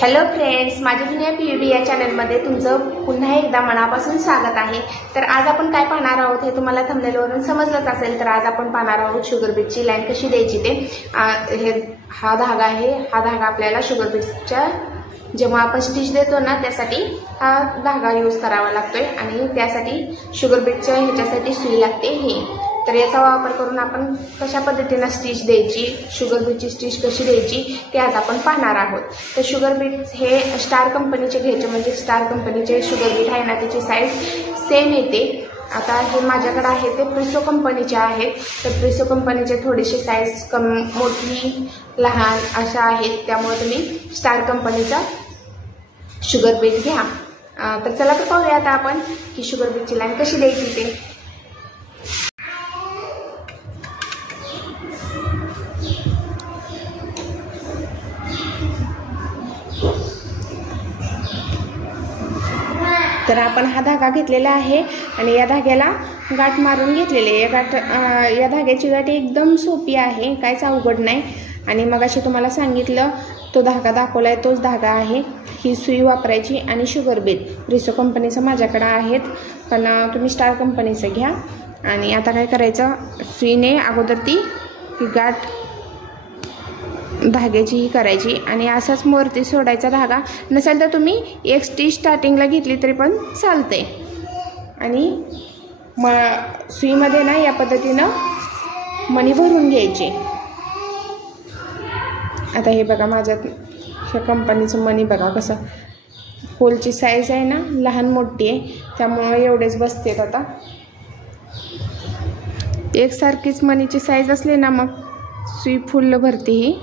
Hello friends, माझ्या जुन्या PUB या चॅनलमध्ये तुमचं पुन्हा एकदा मनापासून स्वागत आहे। तर आज आपण काय पाहणार आहोत हे तुम्हाला थंबनेलवरून समजलंच असेल। तर आज आपण पाहणार आहोत शुगर बीटची लाईन कशी द्यायची ते। हा धागा आहे, हा धागा आपल्याला शुगर बीटच्या जेव्हा आपण स्टिच देतो ना त्यासाठी हा धागा यूज करावा लागतोय आणि त्यासाठी शुगर बीटच्या ह्याच्यासाठी सुई लागते ही। तर याचा वापर करून आपण कशा पद्धतीने स्टिच द्यायची, शुगर बीटची स्टिच कशी द्यायची ते आज आपण पाहणार आहोत। तर शुगर बीट हे स्टार कंपनीचे घ्यायचे, म्हणजे स्टार कंपनीचे शुगर बीट आहे ना त्याची साईज सेम येते। आता हे माझ्याकडे आहे ते प्रिसो कंपनीचे आहेत। तर प्रिसो कंपनीचे थोडीशी साईज मोठी लहान अशा आहेत, त्यामुळे तुम्ही स्टार कंपनीचा शुगर बीट घ्या। तर चला तर पाहूया आता आपण की शुगर बीटची लाईन कशी द्यायची ते। तर आपण हा धागा घेतलेला आहे आणि या धाग्याला गाठ मारून घेतलेली आहे। या धाग्याची गाठ एकदम सोपी आहे, काहीच अवघड नाही। आणि मगाशी तुम्हाला सांगितलं तो धागा दाखवलाय तोच धागा आहे। ही सुई वापरायची आणि शुगर बीट प्रिसो कंपनीचं माझ्याकडे आहेत, पण तुम्ही स्टार कंपनीचं घ्या। आणि आता काय करायचं, सुईने अगोदर ती गाठ धाग्याची ही करायची आणि असाच वरती सोडायचा धागा। नसेल तर तुम्ही एक स्टिच स्टार्टिंगला घेतली तरी पण चालते। आणि सुईमध्ये ना या पद्धतीनं मणी भरून घ्यायचे। आता हे बघा माझ्या ह्या कंपनीचं मणी बघा कसं, होलची साईज आहे ना लहान मोठी आहे, त्यामुळे एवढेच बसतेत। आता एकसारखीच मणीची साईज असली ना मग सुई फुल भरते ही।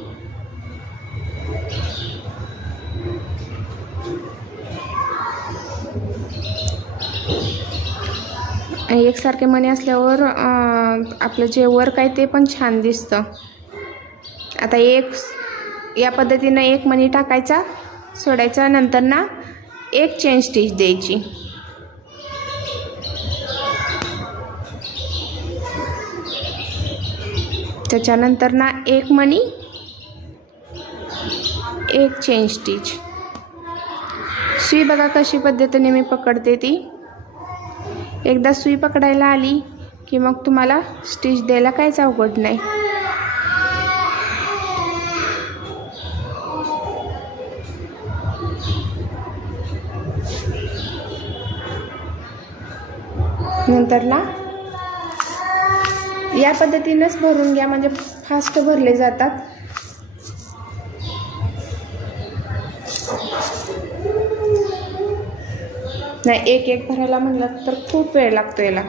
एकसारखे मणी असल्यावर आपलं जे वर्क आहे ते पण छान दिसतं। आता या पद्धतीनं एक मणी टाकायचा, सोडायचा, नंतर ना एक चेन स्टिच द्यायची। त्याच्यानंतर ना एक मणी, एक चेन स्टिच। सुई बघा कशी पद्धतीने मी पकडते ती। एकदा सुई पकडायला आली की मग तुम्हाला स्टिच द्यायला काहीच अवघड नाही। नंतर ना या पद्धतीनेच भरून घ्या, म्हणजे फास्ट भरले जातात। नाही एक एक भरायला म्हणलं तर खूप वेळ लागतो याला।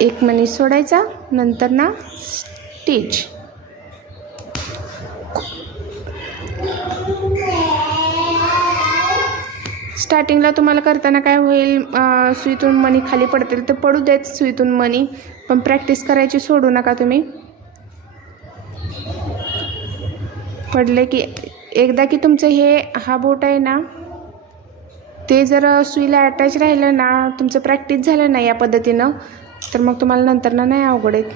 एक मणी सोडायचा, नंतर ना स्टिच। स्टार्टिंगला तुम्हाला करताना काय होईल, सुईतून मणी खाली पडतील तर पडू देत सुईतून मणी, पण प्रॅक्टिस करायची सोडू नका तुम्ही। पडले की एकदा की तुमचं हा बोट आहे ना ते जर सुईला अटॅच राहिलं ना, तुमचं प्रॅक्टिस झालं ना या पद्धतीनं, तर मग तुम्हाला नंतर ना नाही अवघड येत।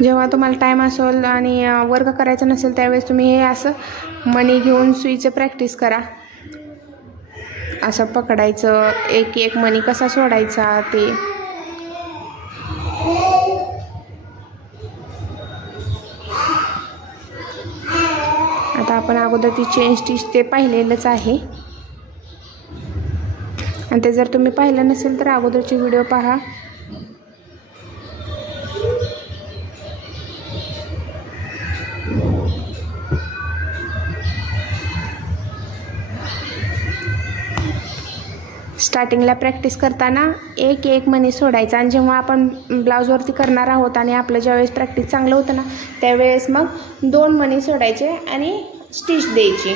जेव्हा तुम्हाला टाईम असेल आणि वर्क करायचं नसेल त्यावेळेस तुम्ही हे असं मणी घेऊन सुईचं प्रॅक्टिस करा। असं पकडायचं, एक एक मणी कसा सोडायचा ते। आता आपण अगोदर ती चेन स्टिच ते पाहिलेलंच आहे, आणि ते जर तुम्ही पाहिलं नसेल तर अगोदरची व्हिडिओ पहा। स्टार्टिंगला प्रॅक्टिस करताना एक एक मणी सोडायचा, आणि जेव्हा आपण ब्लाऊजवरती करणार आहोत आणि आपलं ज्यावेळेस प्रॅक्टिस चांगलं होतं ना त्यावेळेस मग 2 मणी सोडायचे आणि स्टिच द्यायची।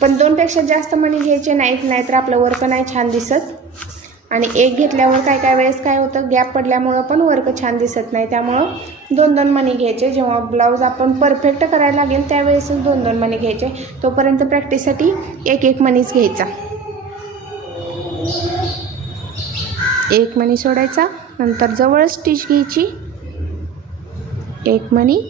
पण 2पेक्षा जास्त मणी घ्यायचे नाहीत, नाहीतर आपलं वर्क नाही छान दिसत। आणि एक घेतल्यावर काय वेळेस काय होतं, गॅप पडल्यामुळं पण वर्क छान दिसत नाही, त्यामुळं 2-2 मणी घ्यायचे। जेव्हा ब्लाऊज आपण परफेक्ट करायला लागेल त्यावेळेसच 2-2 मणी घ्यायचे, तोपर्यंत प्रॅक्टिससाठी एक एक मणीच घ्यायचा। एक मणी सोडायचा, नंतर जवळ स्टिच घ्यायची, एक मणी,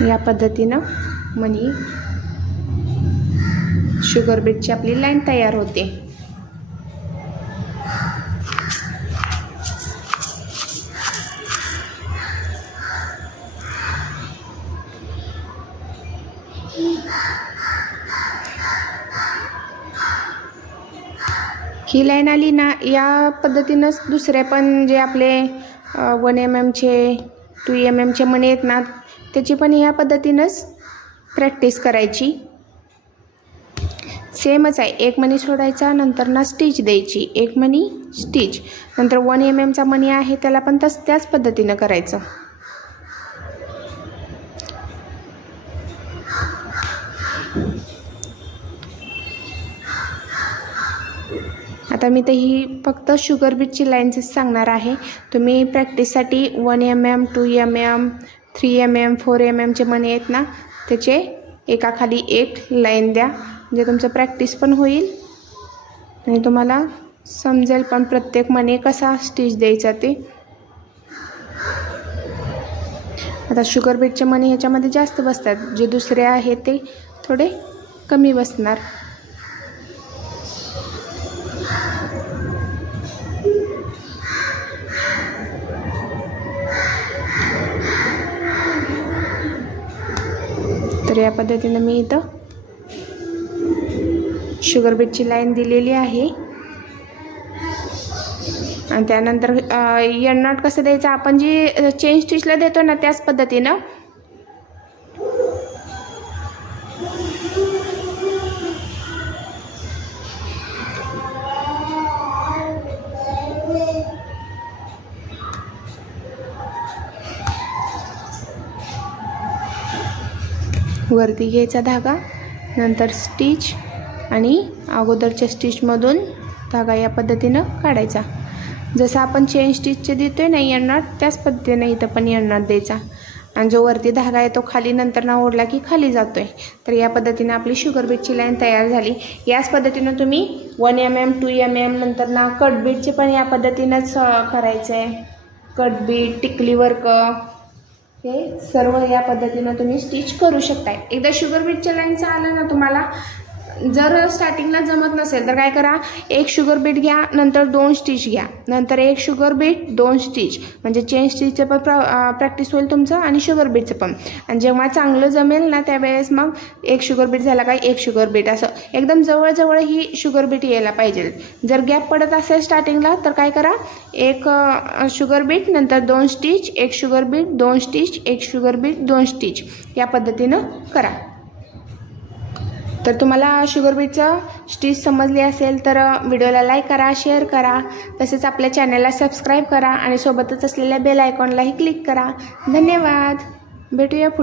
या पद्धतीनं मणी शुगर बीटची आपली लाईन तयार होते। ही लाईन आली ना, या पद्धतीनंच दुसरे पण जे आपले 1 mm चे 2 mm चे मणी आहेत ना, त्याची पण या पद्धतीनंच प्रॅक्टिस करायची। सेमच आहे, एक मणी सोडायचा, नंतर ना स्टिच द्यायची, एक मणी स्टिच, नंतर 1 mm चा मणी आहे त्याला पण त्याच पद्धतीनं करायचं। आता मी तर ही फक्त शुगर बीटची लाईन्सच सांगणार आहे। तुम्ही प्रॅक्टिससाठी 1 mm 2 mm 3 mm 4 mm चे मणी आहेत ना, त्याचे एकाखाली एक लाईन द्या, म्हणजे तुमचं प्रॅक्टिस पण होईल आणि तुम्हाला समजेल पण प्रत्येक मणी कसा स्टिच द्यायचा ते। आता शुगर बीटचे मणी ह्याच्यामध्ये जास्त बसतात, जे दुसरे आहेत ते थोडे कमी बसणार। तर या पद्धतीने मी इथं शुगर बीटची लाईन दिलेली आहे आणि त्यानंतर एंड नॉट कसं द्यायचं, आपण जी चेन स्टिचला देतो ना त्याच पद्धतीनं वरती घ्यायचा धागा, नंतर स्टिच आणि अगोदरच्या स्टिचमधून धागा या पद्धतीनं काढायचा। जसं आपण चेन स्टिचचे देतोय ना एंड नॉट, त्याच पद्धतीने इथं पण एंड नॉट द्यायचा आणि जो वरती धागा आहे तो खाली नंतर ना ओढला की खाली जातोय। तर या पद्धतीने आपली शुगर बीटची लाईन तयार झाली। याच पद्धतीनं तुम्ही 1 mm 2 mm नंतर ना कट बीटचे पण या पद्धतीनंच करायचं आहे। कट बीट, टिकली वर्क, हे सर्व या पद्धतीनं तुम्ही स्टिच करू शकता। एकदा शुगर बीटच्या लाईनचं आलं ना तुम्हाला, जर स्टार्टिंगला जमत नसेल तर काय करा, एक शुगर बीट घ्या, नंतर 2 स्टिच घ्या, नंतर एक शुगर बीट 2 स्टिच, म्हणजे चेन स्टिचचं पण प्रॅक्टिस होईल तुमचं आणि शुगर बीटचं पण। आणि जेव्हा चांगलं जमेल ना त्यावेळेस मग एक शुगर बीट झाला काय एक शुगर बीट, असं एकदम जवळजवळ ही शुगर बीट यायला पाहिजे। जर गॅप पडत असेल स्टार्टिंगला तर काय करा, एक शुगर बीट नंतर 2 स्टिच, एक शुगर बीट 2 स्टिच, एक शुगर बीट 2 स्टिच, या पद्धतीनं करा। तर तुम्हाला शुगर बीटचं स्टिच समजली असेल तर व्हिडिओला लाईक करा, शेअर करा, तसेच आपल्या चॅनलला सबस्क्राईब करा आणि सोबतच असलेल्या बेल आयकॉनलाही क्लिक करा। धन्यवाद, भेटूया पुढे।